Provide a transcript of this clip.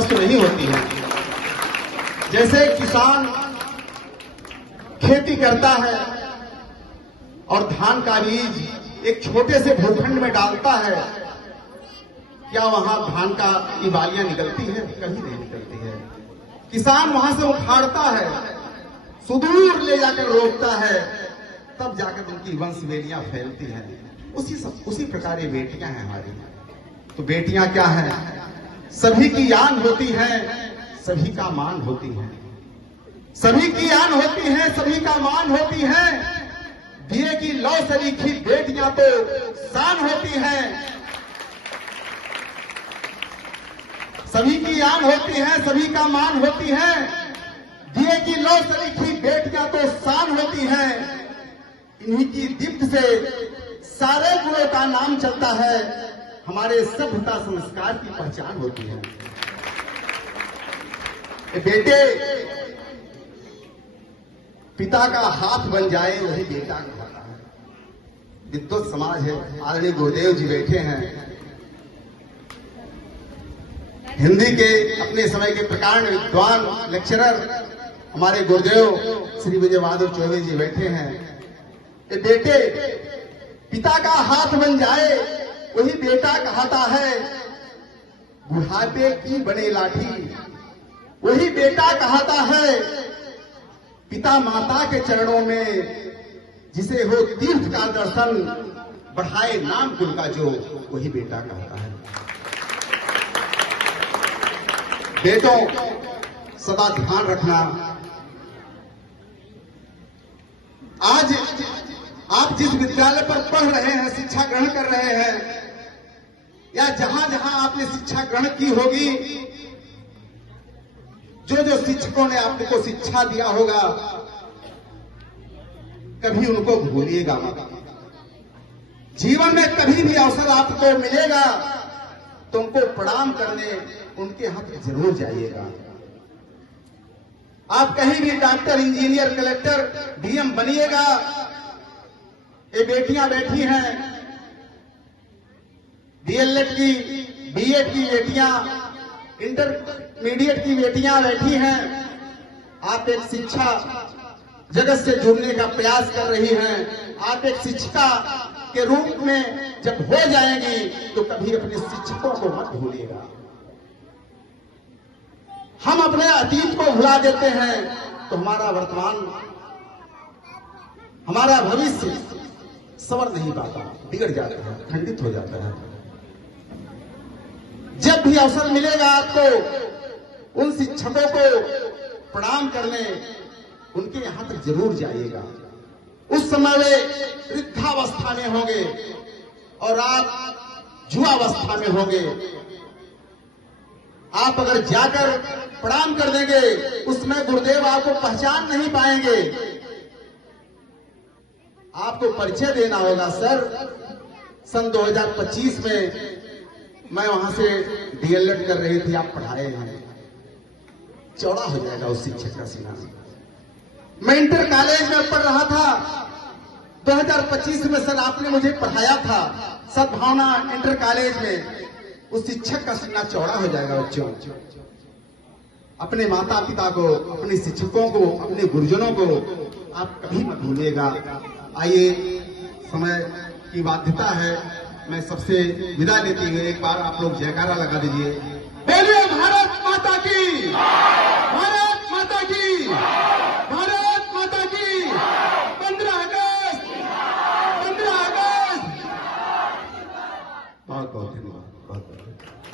वस्तु नहीं होती है। जैसे किसान खेती करता है और धान का बीज एक छोटे से भूखंड में डालता है, क्या वहां धान का की बालियां निकलती है? कहीं नहीं निकलती है। किसान वहां से उखाड़ता है, सुदूर ले जाकर रोपता है, तब जाकर उनकी वंशवेलियां फैलती हैं। उसी प्रकार ये बेटियां हैं हमारी। तो बेटियां क्या हैं? सभी की आन होती हैं, सभी का मान होती हैं। सभी की आन होती हैं, सभी का मान होती हैं। दिए की लौ सरीखी बेटियां तो शान होती हैं। सभी की आन होती है, सभी का मान होती है। दिए की लौ सरीखी बेटियां तो शान होती हैं। इन्हीं की दीप्त से सारे गुणों का नाम चलता है। हमारे सभ्यता संस्कार की पहचान होती है। बेटे पिता का हाथ बन जाए वही बेटा कहलाता है। विद्वत समाज है, आदरणीय गुरुदेव जी बैठे हैं, हिंदी के अपने समय के प्रकांड विद्वान लेक्चरर हमारे गुरुदेव श्री विजय बहादुर चौबे जी बैठे हैं। ये बेटे पिता का हाथ बन जाए वही बेटा कहता है। बुढ़ापे की बने लाठी वही बेटा कहता है। पिता माता के चरणों में जिसे हो तीर्थ का दर्शन, बढ़ाए नाम कुल का जो वही बेटा कहता है। बेटों सदा ध्यान रखना, आज आप जिस विद्यालय पर पढ़ रहे हैं, शिक्षा ग्रहण कर रहे हैं, या जहां जहां आपने शिक्षा ग्रहण की होगी, जो जो शिक्षकों ने आपको शिक्षा दिया होगा, कभी उनको भूलिएगा मत। जीवन में कभी भी अवसर आपको मिलेगा तो उनको प्रणाम करने उनके यहाँ पे जरूर जाइएगा। आप कहीं भी डॉक्टर, इंजीनियर, कलेक्टर, डीएम बनिएगा। ये बेटियां बैठी हैं, डीएलएड की, बीएड की बेटियां, इंटरमीडिएट की बेटियां बैठी हैं। आप एक शिक्षा जगत से जुड़ने का प्रयास कर रही हैं। आप एक शिक्षिका के रूप में जब हो जाएंगी तो कभी अपने शिक्षकों को मत भूलिएगा। हम अपने अतीत को भुला देते हैं तो हमारा वर्तमान, हमारा भविष्य संवर नहीं पाता, बिगड़ जाता है, खंडित हो जाता है। जब भी अवसर मिलेगा आपको उन शिक्षकों को प्रणाम करने, उनके यहां तक जरूर जाइएगा। उस समय वे वृद्धावस्था में होंगे और आप युवावस्था में होंगे। आप अगर जाकर प्रणाम कर देंगे, उसमें गुरुदेव आपको पहचान नहीं पाएंगे। आपको परिचय देना होगा। सर, सन 2025 में मैं वहां से डीएलएड कर रही थी, आप पढ़ाए हैं। चौड़ा हो जाएगा उस शिक्षक का सीना। मैं इंटर कॉलेज में पढ़ रहा था 2025 में। सर, आपने मुझे पढ़ाया था सद्भावना इंटर कॉलेज में। उस शिक्षक का सीना चौड़ा हो जाएगा। बच्चों, अपने माता पिता को, अपने शिक्षकों को, अपने गुरुजनों को आप कभी मत भूलिएगा। आइए, समय की बाध्यता है, मैं सबसे विदा लेते हुए एक बार आप लोग जयकारा लगा दीजिए। बोलिए भारत माता की, भारत माता की, भारत माता की। 15 अगस्त, 15 अगस्त। बहुत बहुत धन्यवाद। बहुत बहुत